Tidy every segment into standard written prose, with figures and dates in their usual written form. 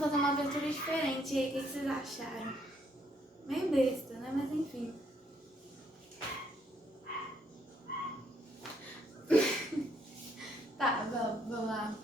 vamos fazer uma abertura diferente. E aí, o que vocês acharam? Meio besta, né? Mas enfim. Tá, vamos lá.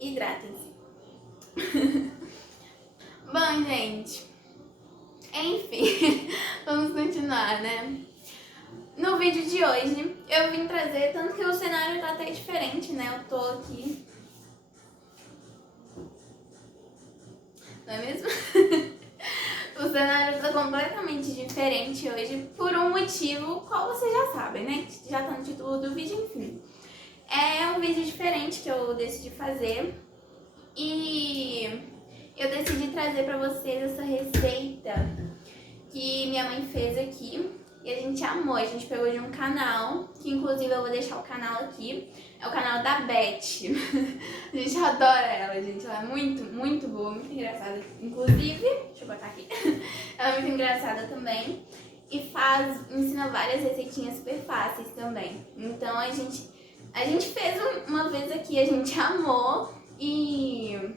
Hidratem-se. Bom, gente, enfim, vamos continuar, né? No vídeo de hoje, eu vim trazer, tanto que o cenário tá até diferente, né? Eu tô aqui. Não é mesmo? O cenário tá completamente diferente hoje, por um motivo qual vocês já sabem, né? Já tá no título do vídeo, enfim. É um vídeo diferente que eu decidi fazer e eu decidi trazer pra vocês essa receita que minha mãe fez aqui e a gente amou. A gente pegou de um canal, que inclusive eu vou deixar o canal aqui, é o canal da Beth. A gente adora ela, gente, ela é muito, muito boa, muito engraçada. Inclusive, deixa eu botar aqui, ela é muito engraçada também e ensina várias receitinhas super fáceis também. Então a gente fez uma vez aqui, a gente amou e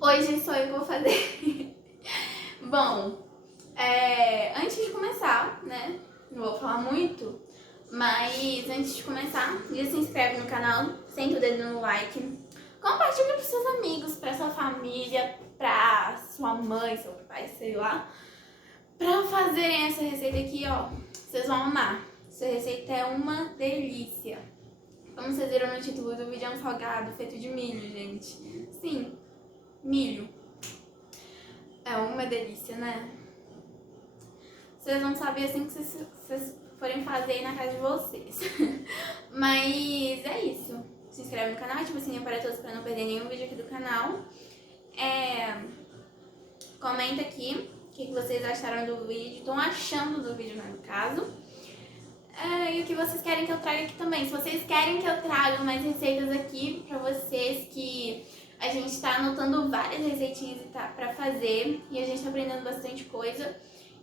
hoje sou eu que vou fazer. Bom, antes de começar, né, não vou falar muito, mas antes de começar, já se inscreve no canal, senta o dedo no like, compartilha para seus amigos, para sua família, para sua mãe, seu pai, sei lá, para fazerem essa receita aqui, ó, vocês vão amar. Essa receita é uma delícia. Como vocês viram no título do vídeo, é um salgado feito de milho, gente. Sim, milho. É uma delícia, né? Vocês vão saber assim que vocês forem fazer aí na casa de vocês. Mas é isso. Se inscreve no canal, ativa o sininho para todos para não perder nenhum vídeo aqui do canal. Comenta aqui o que vocês acharam do vídeo, estão achando do vídeo, no caso. E o que vocês querem que eu traga aqui também. Se vocês querem que eu traga mais receitas aqui pra vocês, que a gente tá anotando várias receitinhas pra fazer e a gente tá aprendendo bastante coisa.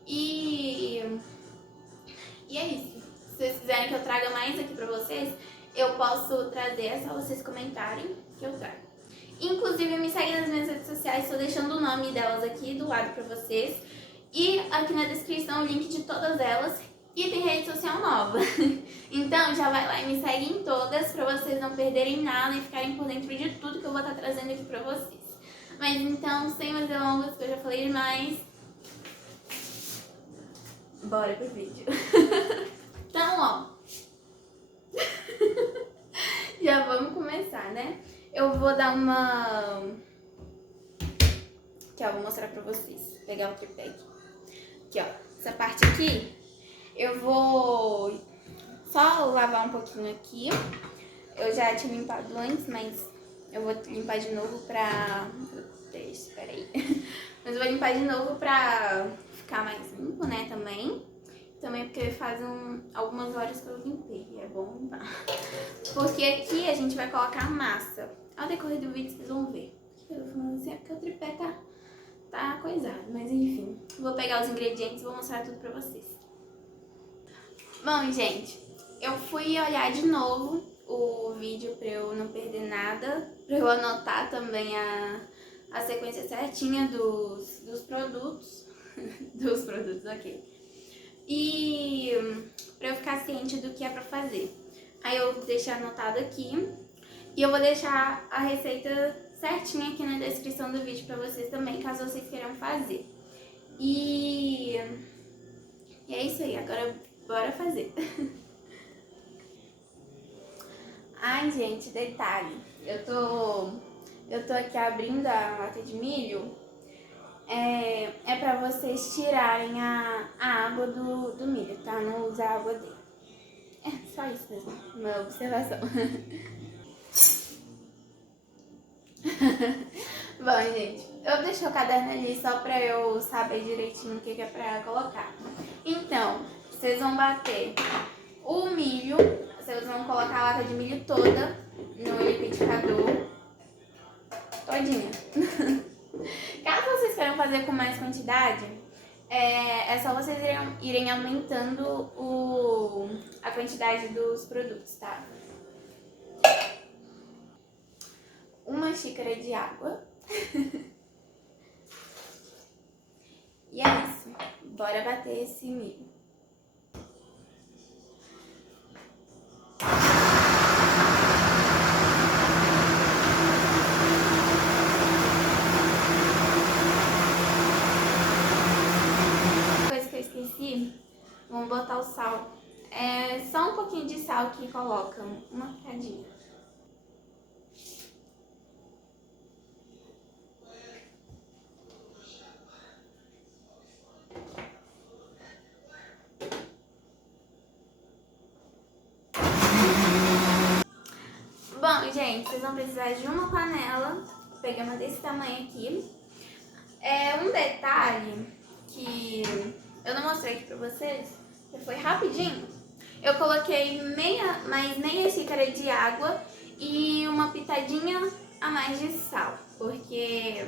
E é isso. Se vocês quiserem que eu traga mais aqui pra vocês, eu posso trazer, é só vocês comentarem que eu trago. Inclusive me segue nas minhas redes sociais, estou deixando o nome delas aqui do lado pra vocês. E aqui na descrição o link de todas elas. E tem rede social nova. Então já vai lá e me segue em todas pra vocês não perderem nada e ficarem por dentro de tudo que eu vou estar trazendo aqui pra vocês. Mas então, sem mais delongas, que eu já falei demais, bora pro vídeo. Então, ó, já vamos começar, né? Eu vou dar uma... Aqui, ó, vou mostrar pra vocês. Vou pegar o tripé aqui. Aqui, ó, essa parte aqui, eu vou só lavar um pouquinho aqui. Eu já tinha limpado antes, mas eu vou limpar de novo pra... Espera aí. Mas eu vou limpar de novo pra ficar mais limpo, né, também. Também porque faz algumas horas que eu limpei, é bom limpar. Porque aqui a gente vai colocar a massa. Ao decorrer do vídeo vocês vão ver. Eu tô falando assim, é porque o tripé tá coisado, mas enfim. Vou pegar os ingredientes e vou mostrar tudo pra vocês. Bom, gente, eu fui olhar de novo o vídeo pra eu não perder nada, pra eu anotar também a sequência certinha dos produtos. Dos produtos, ok. E pra eu ficar ciente do que é pra fazer. Aí eu deixei anotado aqui e eu vou deixar a receita certinha aqui na descrição do vídeo pra vocês também, caso vocês queiram fazer. E é isso aí, agora bora fazer. Ai, gente, detalhe, eu tô aqui abrindo a lata de milho. É pra vocês tirarem a água do milho, tá? Não usar a água dele. É só isso mesmo, uma observação. Bom, gente, eu deixei o caderno ali só pra eu saber direitinho o que é pra colocar. Então, vocês vão bater o milho, vocês vão colocar a lata de milho toda no liquidificador, todinha. Caso vocês fazer com mais quantidade, é só vocês irem aumentando a quantidade dos produtos, tá? 1 xícara de água. E é isso. Bora bater esse milho. Coisa que eu esqueci, vamos botar o sal. É só um pouquinho de sal que coloca, uma pitadinha. Bom, gente, vocês vão precisar de uma panela. Peguei uma desse tamanho aqui. Um detalhe que eu não mostrei aqui pra vocês, que foi rapidinho. Eu coloquei mais meia xícara de água e uma pitadinha a mais de sal, porque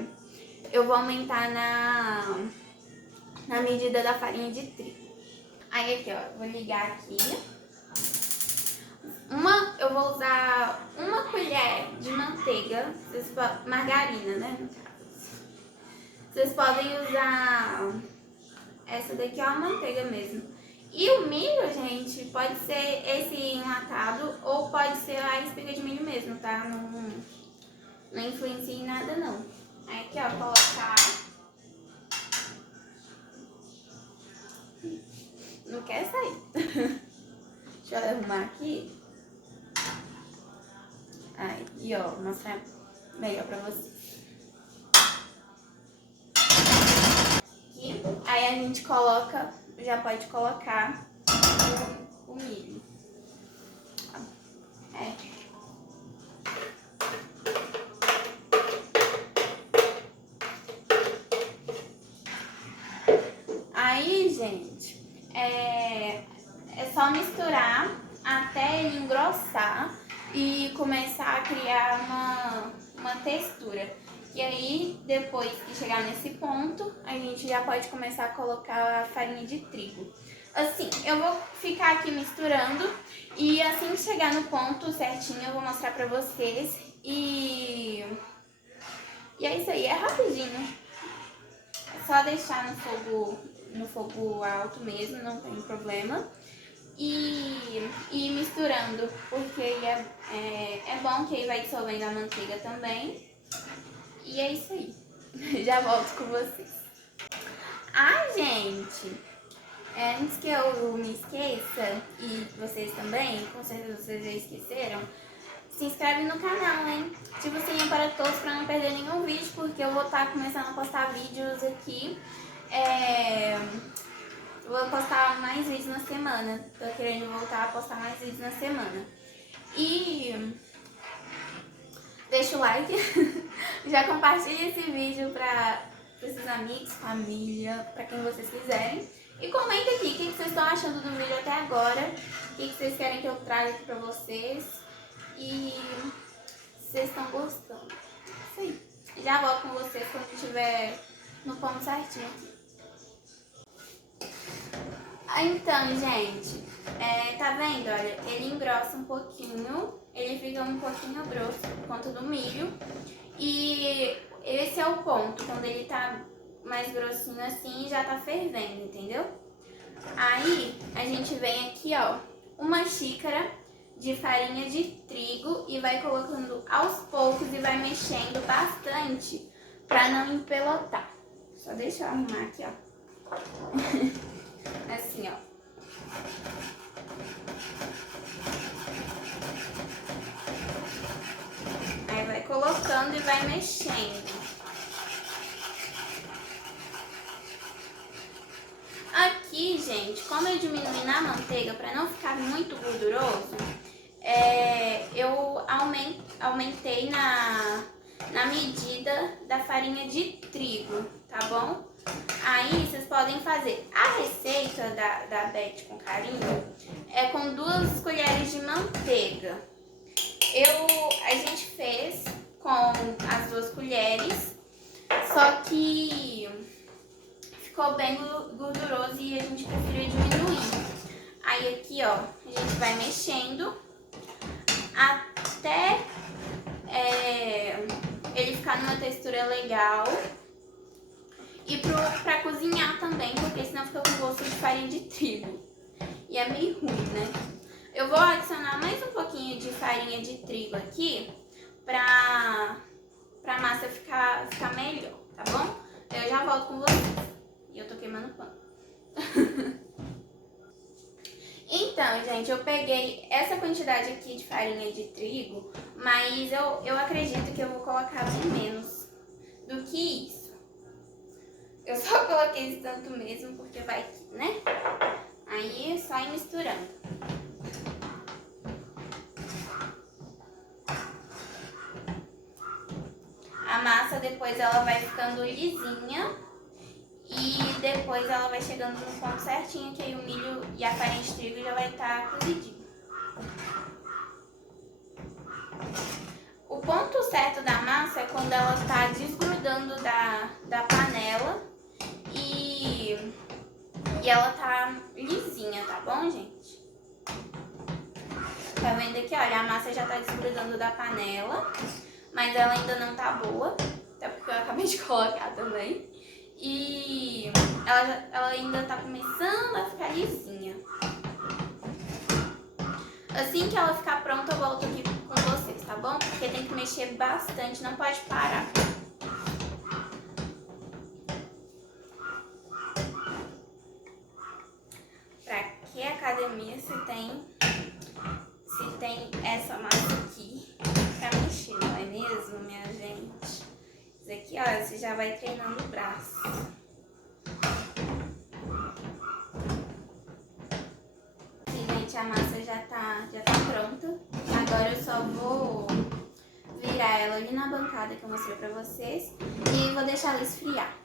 eu vou aumentar na medida da farinha de trigo. Aí aqui, ó, vou ligar aqui. Eu vou usar 1 colher de manteiga, margarina, né, no caso. Vocês podem usar essa daqui, é uma manteiga mesmo. E o milho, gente, pode ser esse enlatado ou pode ser a espiga de milho mesmo, tá? Não influencia em nada, não. Aí aqui, ó, colocar... Não quer sair. Deixa eu arrumar aqui. Aí, ó, vou mostrar melhor pra vocês. Aqui, aí a gente coloca, já pode colocar o milho. Aí, gente, é só misturar até ele engrossar e começar a criar uma textura. E aí, depois que chegar nesse ponto, a gente já pode começar a colocar a farinha de trigo. Assim, eu vou ficar aqui misturando e assim que chegar no ponto certinho eu vou mostrar pra vocês. E é isso aí, é rapidinho. É só deixar no fogo alto mesmo, não tem problema. E misturando, porque é bom que aí vai dissolvendo a manteiga também. E é isso aí. Já volto com vocês. Ai, gente, antes que eu me esqueça, e vocês também, com certeza vocês já esqueceram, se inscreve no canal, hein? Ativa o sininho para todos para não perder nenhum vídeo, porque eu vou estar começando a postar vídeos aqui. Vou postar mais vídeos na semana. Tô querendo voltar a postar mais vídeos na semana. E deixa o like. Já compartilha esse vídeo para seus amigos, família, para quem vocês quiserem. E comenta aqui o que vocês estão achando do vídeo até agora. O que vocês querem que eu traga aqui pra vocês. E se vocês estão gostando. Isso aí. Já volto com vocês quando estiver no ponto certinho aqui. Então, gente, tá vendo? Olha, ele engrossa um pouquinho, ele fica um pouquinho grosso por conta do milho. E esse é o ponto, quando ele tá mais grossinho assim, já tá fervendo, entendeu? Aí, a gente vem aqui, ó, 1 xícara de farinha de trigo e vai colocando aos poucos e vai mexendo bastante pra não empelotar. Só deixa eu arrumar aqui, ó. Assim, ó. Aí vai colocando e vai mexendo. Aqui, gente, como eu diminui na manteiga para não ficar muito gorduroso, eu aumentei na medida da farinha de trigo, tá bom? Aí vocês podem fazer a receita da Beth com carinho, com 2 colheres de manteiga. A gente fez com as 2 colheres, só que ficou bem gorduroso e a gente preferiu diminuir. Aí aqui, ó, a gente vai mexendo até ele ficar numa textura legal. E pra cozinhar também, porque senão fica com gosto de farinha de trigo. E é meio ruim, né? Eu vou adicionar mais um pouquinho de farinha de trigo aqui pra massa ficar melhor, tá bom? Eu já volto com vocês. E eu tô queimando o pano. Então, gente, eu peguei essa quantidade aqui de farinha de trigo, mas eu acredito que eu vou colocar bem menos do que isso. Eu só coloquei esse tanto mesmo porque vai que, né? Aí é só ir misturando. A massa depois ela vai ficando lisinha e depois ela vai chegando no ponto certinho, que aí o milho e a farinha de trigo já vai estar cozidinho. O ponto certo da massa é quando ela tá desgrudando da panela e ela tá lisinha, tá bom, gente? Tá vendo aqui, olha, a massa já tá desgrudando da panela, mas ela ainda não tá boa, até porque eu acabei de colocar também. E ela ainda tá começando a ficar lisinha. Assim que ela ficar pronta, eu volto aqui com vocês, tá bom? Porque tem que mexer bastante, não pode parar. Pra que academia se tem essa massa aqui pra mexer, não é mesmo, minha gente? Isso aqui, ó, você já vai treinando o braço. A massa já tá pronta. Agora eu só vou virar ela ali na bancada que eu mostrei pra vocês e vou deixar ela esfriar.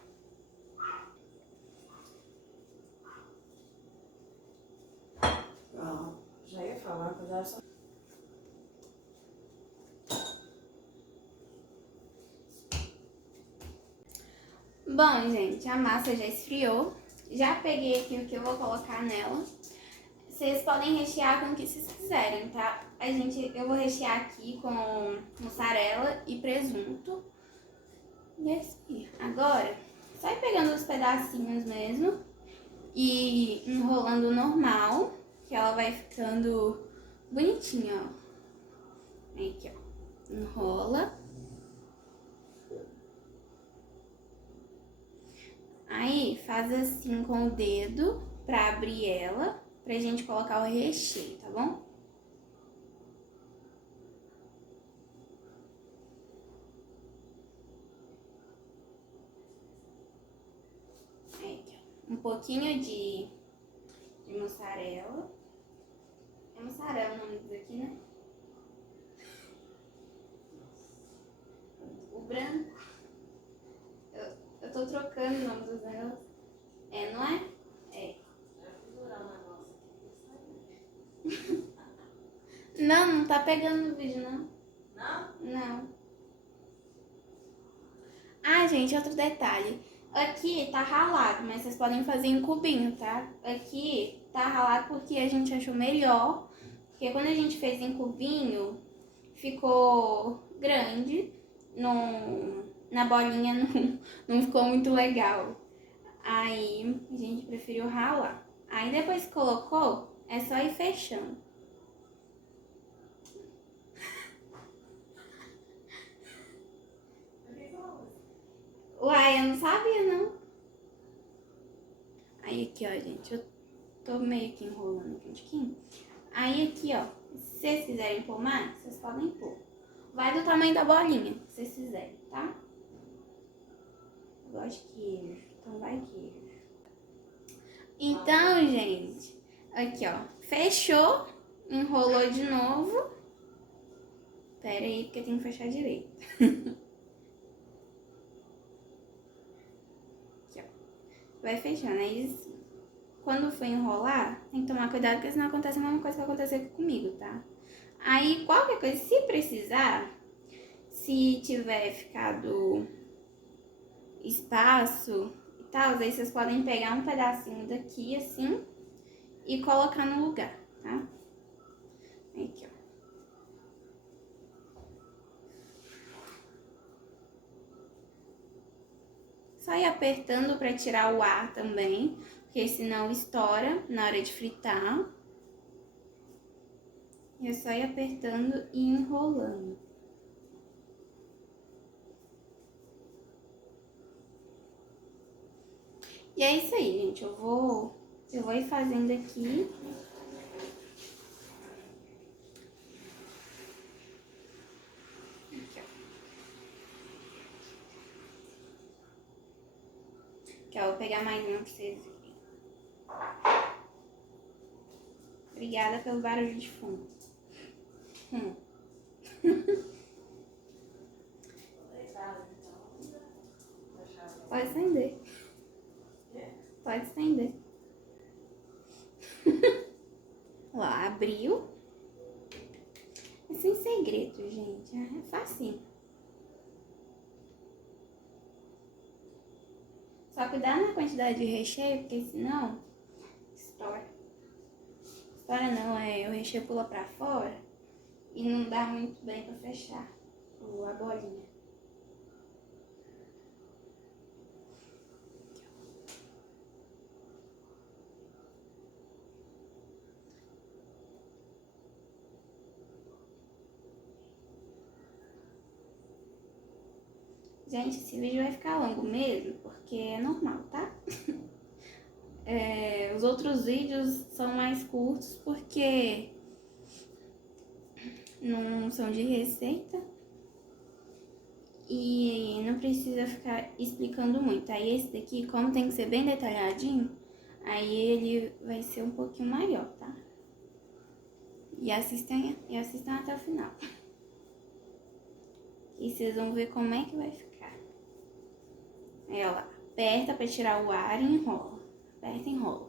Já ia falar, mas era só... Bom, gente, a massa já esfriou. Já peguei aqui o que eu vou colocar nela. Vocês podem rechear com o que vocês quiserem, tá? Eu vou rechear aqui com mussarela e presunto. E é isso aí. Agora, só ir pegando os pedacinhos mesmo e enrolando normal, que ela vai ficando bonitinha, ó. Aqui, ó. Enrola. Aí, faz assim com o dedo pra abrir ela, pra gente colocar o recheio, tá bom? Aí, aqui, ó. Um pouquinho de mussarela. É mussarela o nome disso aqui, né? O branco. Eu tô trocando o nome dos negócios. É, não é? É. Não tá pegando no vídeo, não. Não? Não. Ah, gente, outro detalhe. Aqui tá ralado, mas vocês podem fazer em cubinho, tá? Aqui tá ralado porque a gente achou melhor. Porque quando a gente fez em cubinho, ficou grande. Na bolinha não ficou muito legal. Aí a gente preferiu ralar. Aí depois que colocou, é só ir fechando. Uai, eu não sabia, não. Aí aqui, ó, gente, eu tô meio que enrolando aqui um tiquinho. Aí aqui, ó, se vocês quiserem pôr mais, vocês podem pôr. Vai do tamanho da bolinha, se vocês quiserem, tá? Eu gosto de queijo, então vai queijo. Então, gente, aqui, ó, fechou, enrolou de novo. Pera aí, porque tem que fechar direito. Aqui, ó. Vai fechando, aí quando for enrolar, tem que tomar cuidado, porque senão acontece a mesma coisa que aconteceu aqui comigo, tá? Aí, qualquer coisa, se precisar, se tiver ficado espaço, tal, aí vocês podem pegar um pedacinho daqui, assim, e colocar no lugar, tá? Aqui, ó. Só ir apertando pra tirar o ar também, porque senão estoura na hora de fritar. E é só ir apertando e enrolando. E é isso aí, gente. Eu vou ir fazendo aqui. Aqui, ó. Aqui, ó. Eu vou pegar mais uma pra vocês verem. Obrigada pelo barulho de fundo. Pode acender. Pode estender. Lá, abriu. É sem segredo, gente. É facinho. Só cuidar na quantidade de recheio, porque senão estoura. Estoura não, o recheio pula pra fora e não dá muito bem pra fechar a bolinha. Gente, esse vídeo vai ficar longo mesmo, porque é normal, tá? Os outros vídeos são mais curtos porque não são de receita e não precisa ficar explicando muito. Aí esse daqui, como tem que ser bem detalhadinho, aí ele vai ser um pouquinho maior, tá? E assistam até o final. E vocês vão ver como é que vai ficar. Aí, ó, aperta pra tirar o ar e enrola. Aperta e enrola.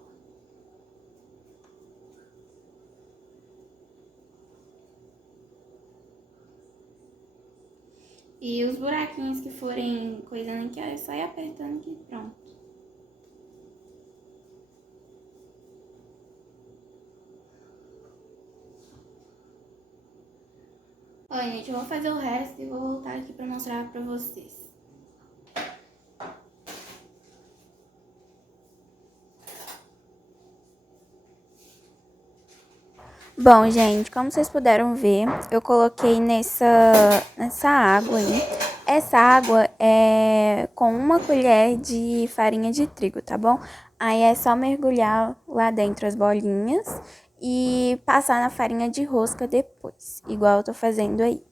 E os buraquinhos que forem coisando aqui, ó, é só ir apertando que pronto. Olha, gente, eu vou fazer o resto e vou voltar aqui pra mostrar pra vocês. Bom, gente, como vocês puderam ver, eu coloquei nessa água aí. Essa água é com 1 colher de farinha de trigo, tá bom? Aí é só mergulhar lá dentro as bolinhas e passar na farinha de rosca depois, igual eu tô fazendo aí.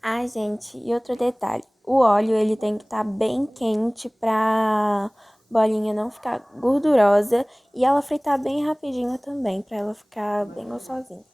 Ah, gente, e outro detalhe, o óleo ele tem que estar bem quente pra bolinha não ficar gordurosa e ela fritar bem rapidinho também, pra ela ficar bem gostosinha.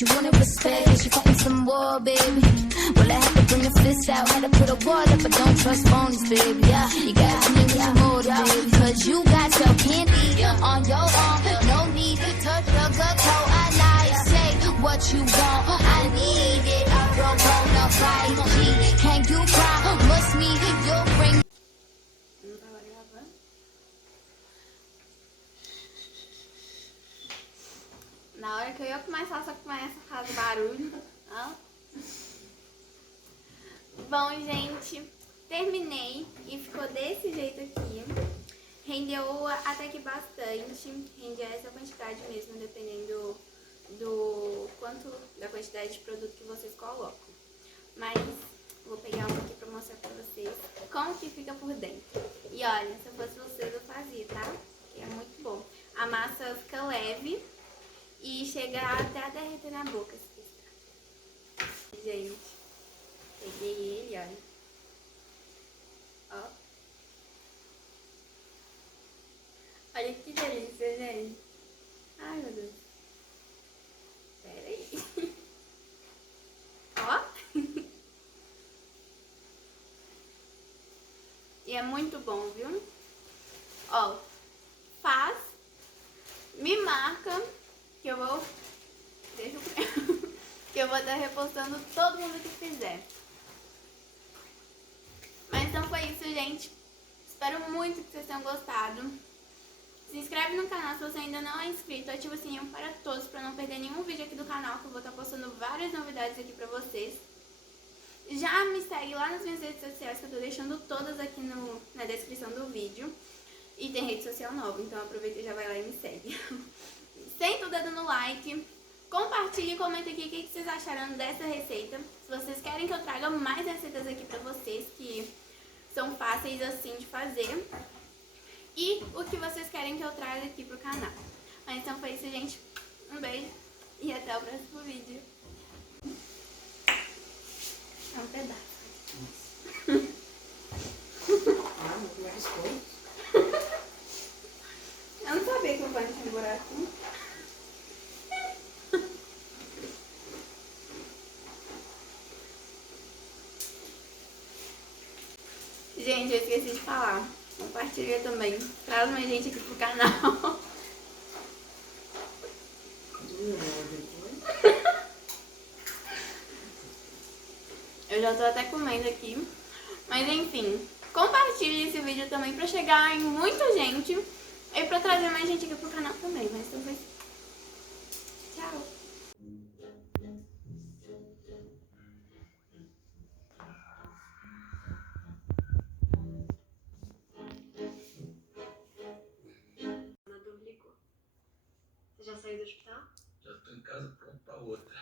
She wanted respect, yeah, she fighting some war, baby. Well, I had to bring a fist out, had to put a wall up, but don't trust phonies, baby. Yeah, you got to make you motivate, cause you got your candy on your arm. No need to sugarcoat. I lie, say what you want. I need it. I broke on the 5G. Can you promise me you'll bring? Não tava gravando? Na hora que eu ia começar, só começa a fazer barulho. Ó. Bom, gente, terminei e ficou desse jeito aqui. Rendeu até que bastante. Rende essa quantidade mesmo, dependendo da quantidade de produto que vocês colocam. Mas vou pegar um aqui pra mostrar pra vocês como que fica por dentro. E olha, se eu fosse vocês eu fazia, tá? Que é muito bom. A massa fica leve e chega até a derreter na boca. Gente, peguei ele, olha. Ó. Olha que delícia, gente. Ai, meu Deus. Pera aí. Ó. E é muito bom, viu? Ó. Faz. Me marca. Que eu vou... Deixa eu... que eu vou estar repostando todo mundo que fizer. Mas então foi isso, gente. Espero muito que vocês tenham gostado. Se inscreve no canal se você ainda não é inscrito. Ativa o sininho para todos, para não perder nenhum vídeo aqui do canal, que eu vou estar postando várias novidades aqui pra vocês. Já me segue lá nas minhas redes sociais, que eu tô deixando todas aqui na descrição do vídeo. E tem rede social nova, então aproveita e já vai lá e me segue. Senta o dedo no like, compartilhe e comenta aqui o que vocês acharam dessa receita. Se vocês querem que eu traga mais receitas aqui pra vocês, que são fáceis assim de fazer. E o que vocês querem que eu traga aqui pro canal. Mas então foi isso, gente. Um beijo e até o próximo vídeo. É um pedaço. Ah, como é que escolhe? Eu não sabia que o pano tinha buraco. Gente, eu esqueci de falar. Compartilha também. Traz mais gente aqui pro canal. Eu já tô até comendo aqui. Mas enfim, compartilhe esse vídeo também pra chegar em muita gente. E pra trazer mais gente aqui pro canal também. Mas então foi... Tchau. Você já saiu do hospital? Já tô em casa pronto pra outra.